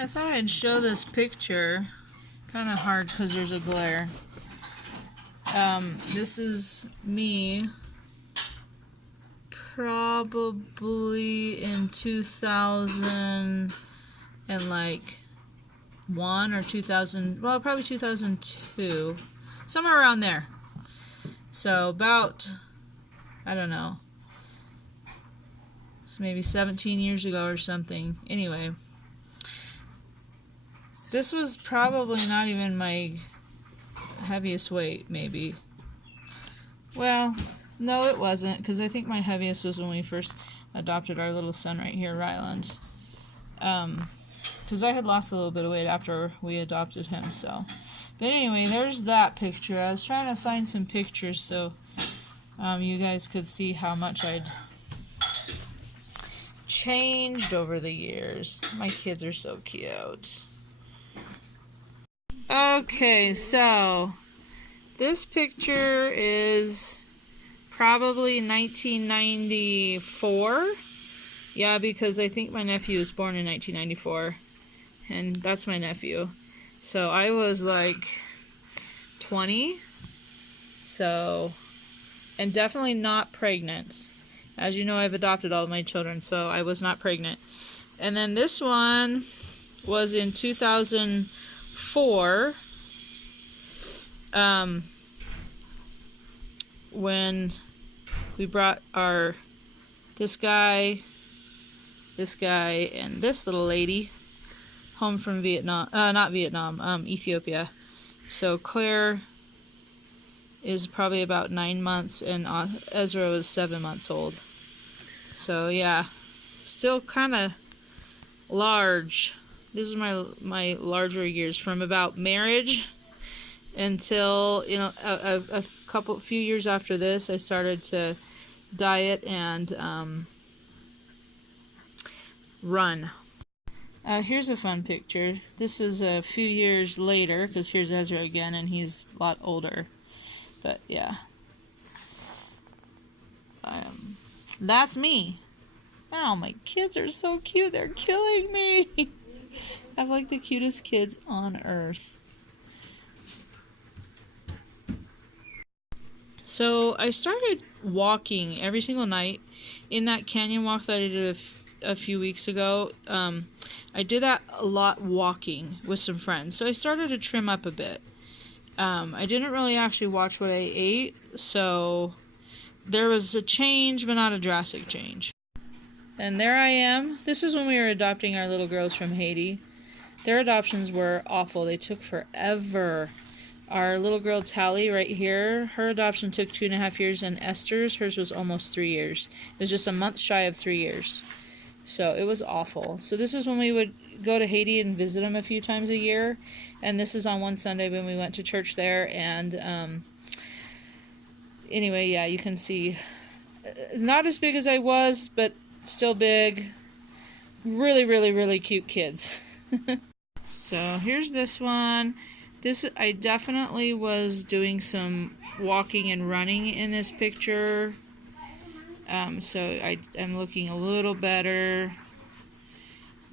I thought I'd show this picture. Kind of hard because there's a glare. This is me probably in 2001 or 2000, well, probably 2002, somewhere around there. So about, I don't know, maybe 17 years ago or something. Anyway, this was probably not even my heaviest weight, maybe. Well, no, it wasn't, because I think my heaviest was when we first adopted our little son right here, Ryland. Because I had lost a little bit of weight after we adopted him, so. But anyway, there's that picture. I was trying to find some pictures so you guys could see how much I'd changed over the years. My kids are so cute. Okay, so this picture is probably 1994. Yeah, because I think my nephew was born in 1994. And that's my nephew. So I was like 20. So, and definitely not pregnant. As you know, I've adopted all of my children, so I was not pregnant. And then this one was in 2004. When we brought this guy, and this little lady home from Vietnam, not Vietnam, Ethiopia. So Claire is probably about 9 months, and Ezra was 7 months old. So yeah, still kind of large. This is my larger years, from about marriage until, you know, a few years after this, I started to diet and run. Here's a fun picture. This is a few years later, because here's Ezra again, and he's a lot older. But yeah, that's me. Wow, my kids are so cute. They're killing me. I have like the cutest kids on earth. So I started walking every single night in that canyon walk that I did a few weeks ago. I did that a lot walking with some friends. So I started to trim up a bit. I didn't really actually watch what I ate, so there was a change, but not a drastic change. And there I am. This is when we were adopting our little girls from Haiti. Their adoptions were awful. They took forever. Our little girl Tally right here, her adoption took 2.5 years, and Esther's, hers was almost 3 years. It was just a month shy of 3 years. So it was awful. So this is when we would go to Haiti and visit them a few times a year. And this is on one Sunday when we went to church there. And anyway, yeah, you can see, not as big as I was, but still big. Really, really, really cute kids. So here's this one. I definitely was doing some walking and running in this picture. So I'm looking a little better.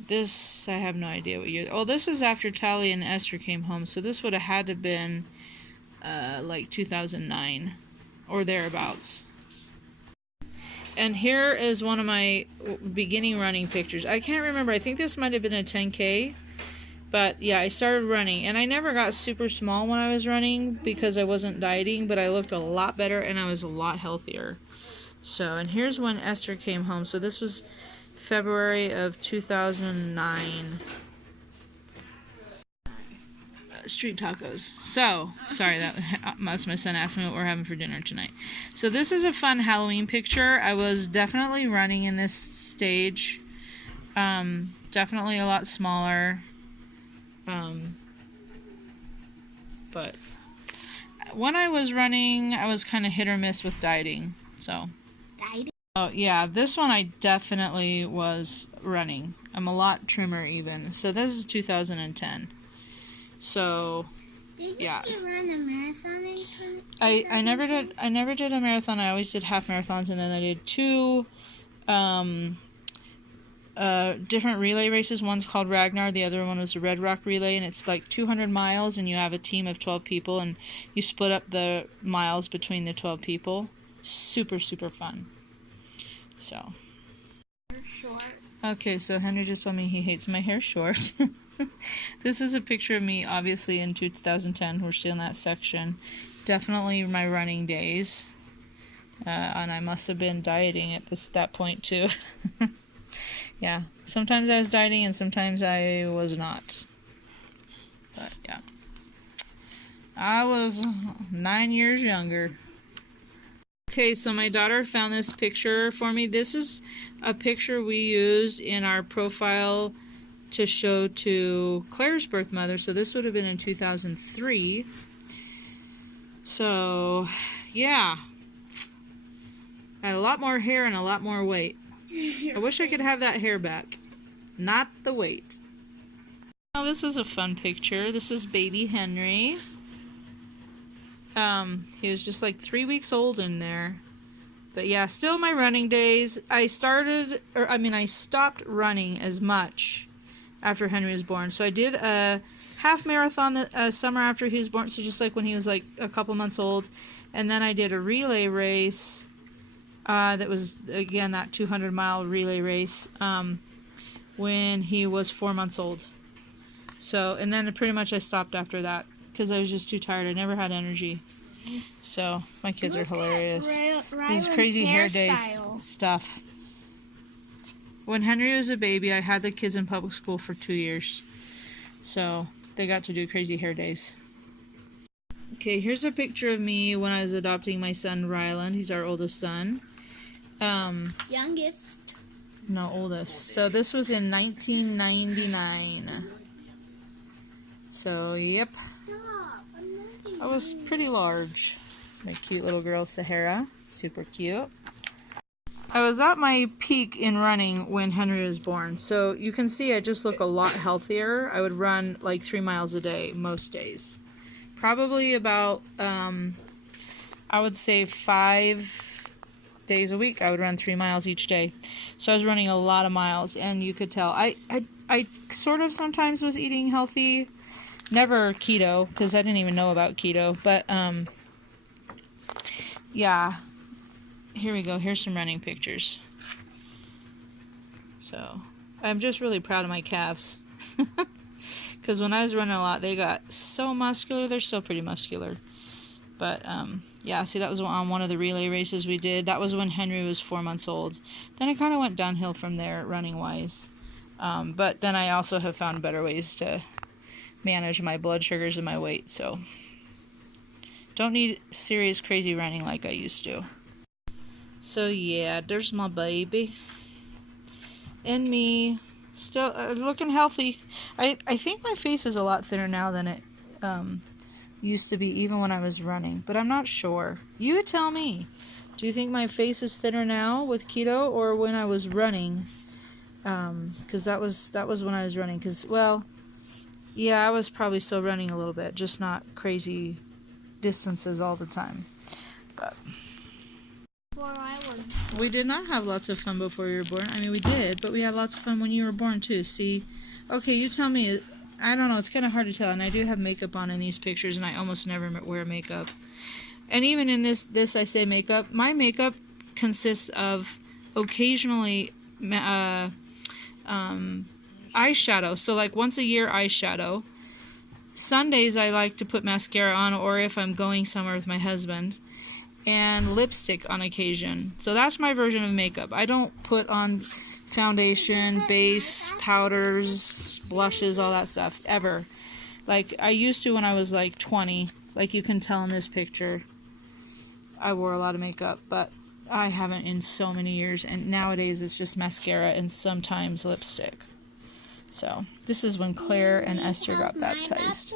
This, I have no idea what year. Oh, this is after Tally and Esther came home. So this would have had to have been like 2009 or thereabouts. And here is one of my beginning running pictures. I can't remember. I think this might have been a 10K. But yeah, I started running, and I never got super small when I was running because I wasn't dieting, but I looked a lot better and I was a lot healthier. So, and here's when Esther came home. So this was February of 2009. Street tacos. So, sorry, that's my son asked me what we're having for dinner tonight. So this is a fun Halloween picture. I was definitely running in this stage. Definitely a lot smaller. But when I was running, I was kind of hit or miss with dieting. So, oh yeah, this one I definitely was running. I'm a lot trimmer even. So this is 2010. So, yeah. Did you run a marathon in 2010? I never did a marathon. I always did half marathons, and then I did two different relay races. One's called Ragnar, the other one was a Red Rock Relay, and it's like 200 miles, and you have a team of 12 people, and you split up the miles between the 12 people. Super, super fun. So. Short. Okay, so Henry just told me he hates my hair short. This is a picture of me, obviously, in 2010. We're still in that section. Definitely my running days. And I must have been dieting at that point, too. Yeah, sometimes I was dieting and sometimes I was not. But, yeah. I was 9 years younger. Okay, so my daughter found this picture for me. This is a picture we used in our profile to show to Claire's birth mother. So this would have been in 2003. So, yeah. I had a lot more hair and a lot more weight. I wish I could have that hair back. Not the weight. Oh, this is a fun picture. This is baby Henry. He was just like 3 weeks old in there. But yeah, still my running days. I stopped running as much after Henry was born. So I did a half marathon the summer after he was born, so just like when he was like a couple months old. And then I did a relay race that was, again, that 200-mile relay race when he was 4 months old. So, and then pretty much I stopped after that because I was just too tired. I never had energy. So, my kids are hilarious. This crazy hair day stuff. When Henry was a baby, I had the kids in public school for 2 years. So, they got to do crazy hair days. Okay, here's a picture of me when I was adopting my son, Ryland. He's our oldest son. Youngest. No, oldest. So, this was in 1999. So, yep. I was pretty large. My cute little girl, Sahara. Super cute. I was at my peak in running when Henry was born. So, you can see I just look a lot healthier. I would run like 3 miles a day most days. Probably about, I would say 5 days a week I would run 3 miles each day. So I was running a lot of miles, and you could tell. I sort of sometimes was eating healthy. Never keto, because I didn't even know about keto. But, yeah. Here we go. Here's some running pictures. So, I'm just really proud of my calves. Because when I was running a lot, they got so muscular. They're still pretty muscular. But, yeah, see, that was on one of the relay races we did. That was when Henry was 4 months old. Then it kind of went downhill from there, running-wise. But then I also have found better ways to manage my blood sugars and my weight. So, don't need serious, crazy running like I used to. So, yeah, there's my baby. And me. Still looking healthy. I think my face is a lot thinner now than it used to be, even when I was running. But I'm not sure. You tell me. Do you think my face is thinner now with keto or when I was running? Because that was when I was running. Because, well, yeah, I was probably still running a little bit, just not crazy distances all the time. But we did not have lots of fun before you were born. I mean, we did, but we had lots of fun when you were born, too. See? Okay, you tell me. I don't know. It's kind of hard to tell. And I do have makeup on in these pictures, and I almost never wear makeup. And even in this I say makeup. My makeup consists of occasionally eyeshadow. So, like, once a year eyeshadow. Sundays, I like to put mascara on, or if I'm going somewhere with my husband. And lipstick on occasion. So that's my version of makeup. I don't put on foundation, base, powders, blushes, all that stuff, ever. Like, I used to when I was like 20. Like you can tell in this picture, I wore a lot of makeup, but I haven't in so many years. And nowadays it's just mascara and sometimes lipstick. So, this is when Claire and Esther got baptized.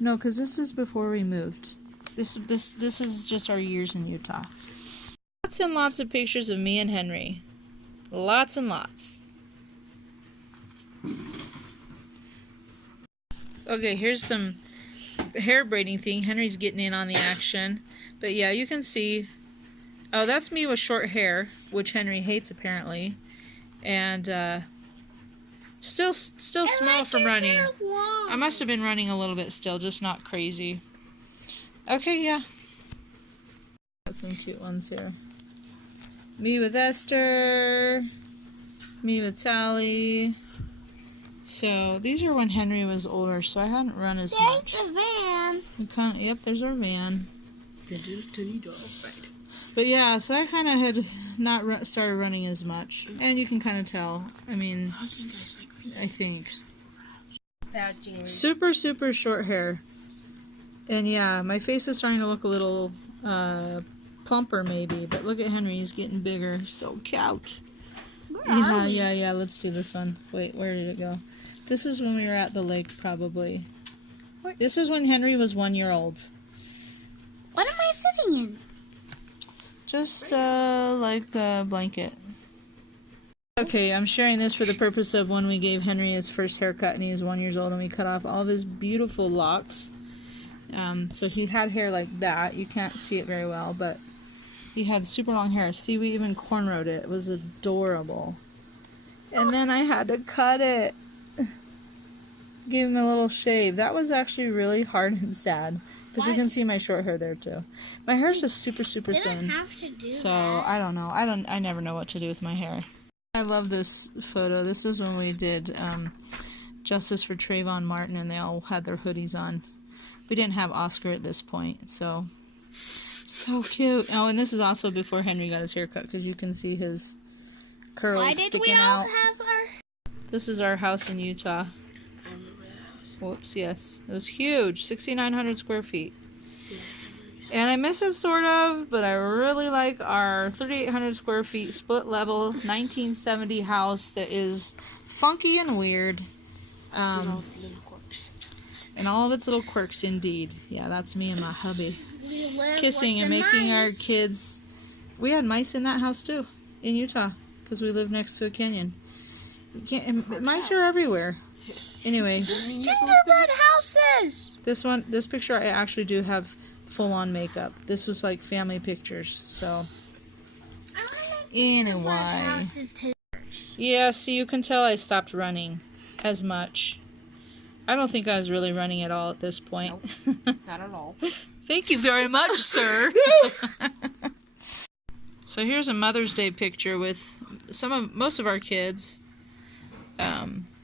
No, because this is before we moved. This is just our years in Utah. Lots and lots of pictures of me and Henry. Lots and lots. Okay, here's some hair braiding thing. Henry's getting in on the action. But yeah, you can see. Oh, that's me with short hair, which Henry hates apparently. and still small from running. I must have been running a little bit still, just not crazy. Okay, yeah. Got some cute ones here. Me with Esther. Me with Tally. So these are when Henry was older, so I hadn't run as much. There's the van. Yep, there's our van. The little tiny dog ride. But yeah, so I kind of had not started running as much, and you can kind of tell. I mean, I think super short hair, and yeah, my face is starting to look a little plumper maybe. But look at Henry, he's getting bigger. So cute. Yeah. Let's do this one. Wait, where did it go? This is when we were at the lake, probably. This is when Henry was 1 year old. What am I sitting in? Just like a blanket. Okay, I'm sharing this for the purpose of when we gave Henry his first haircut and he was 1 year old, and we cut off all of his beautiful locks. So he had hair like that. You can't see it very well, but he had super long hair. See, we even cornrowed it. It was adorable. And then I had to cut it. Give him a little shave. That was actually really hard and sad. Because you can see my short hair there too. My hair's just super thin. Have to do So that. I don't know. I never know what to do with my hair. I love this photo. This is when we did Justice for Trayvon Martin, and they all had their hoodies on. We didn't have Oscar at this point, so cute. Oh, and this is also before Henry got his haircut, because you can see his curls sticking out. Have our... This is our house in Utah. I remember that house. Whoops, yes. It was huge, 6,900 square feet. And I miss it sort of, but I really like our 3,800 square feet split level 1970 house that is funky and weird. All the little quirks. And all of its little quirks, indeed. Yeah, that's me and my hubby. We live Kissing with and the making our mice. kids. We had mice in that house too, in Utah, because we live next to a canyon. Mice are everywhere. Anyway, Gingerbread houses! this picture I actually do have full-on makeup. This was like family pictures, so anyway. Houses too. Yeah, see, you can tell I stopped running as much. I don't think I was really running at all at this point. Nope, not at all. Thank you very much, sir. So here's a Mother's Day picture with most of our kids.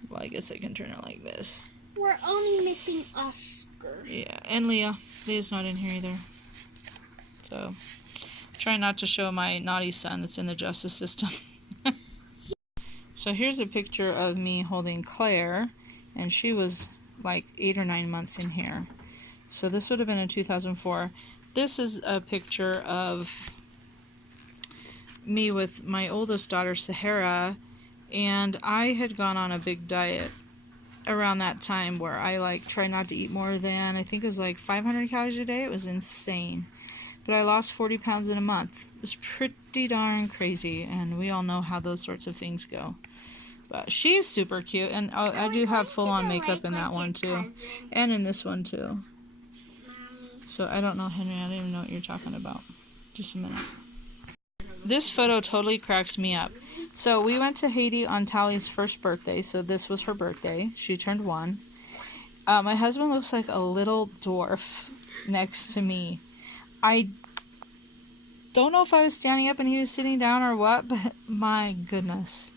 Well, I guess I can turn it like this. We're only missing Oscar. Yeah, and Leah. Leah's not in here either. So, trying not to show my naughty son that's in the justice system. So here's a picture of me holding Claire, and she was like 8 or 9 months in here. So this would have been in 2004. This is a picture of me with my oldest daughter, Sahara, and I had gone on a big diet around that time where I tried not to eat more than, I think it was like 500 calories a day. It was insane. But I lost 40 pounds in a month. It was pretty darn crazy, and we all know how those sorts of things go. But she's super cute, and I do have full-on makeup in that one too, and in this one too. So I don't know, Henry, I don't even know what you're talking about. Just a minute. This photo totally cracks me up. So we went to Haiti on Tally's first birthday, so this was her birthday. She turned 1. My husband looks like a little dwarf next to me. I don't know if I was standing up and he was sitting down or what, but my goodness.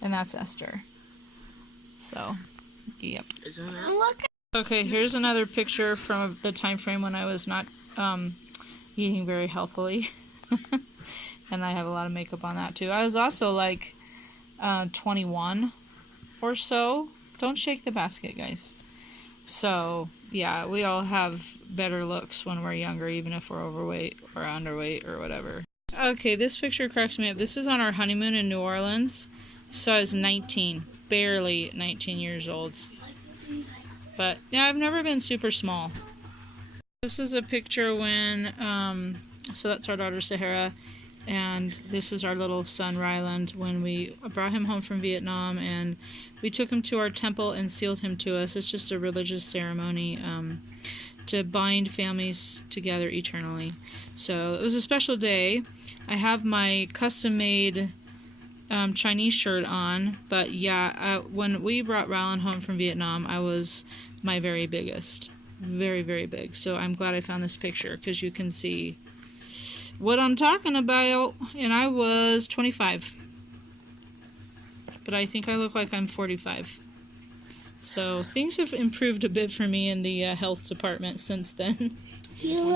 And that's Esther. So, yep. Isn't that? Look at Okay, here's another picture from the time frame when I was not eating very healthily. And I have a lot of makeup on that too. I was also like 21 or so. Don't shake the basket, guys. So, yeah, we all have better looks when we're younger, even if we're overweight or underweight or whatever. Okay, this picture cracks me up. This is on our honeymoon in New Orleans. So I was 19, barely 19 years old. But, yeah, I've never been super small. This is a picture when, so that's our daughter Sahara. And this is our little son, Ryland, when we brought him home from Vietnam, and we took him to our temple and sealed him to us. It's just a religious ceremony to bind families together eternally. So it was a special day. I have my custom-made Chinese shirt on. But yeah, when we brought Rylan home from Vietnam, I was my very biggest. Very, very big. So I'm glad I found this picture because you can see what I'm talking about. And I was 25. But I think I look like I'm 45. So things have improved a bit for me in the health department since then. You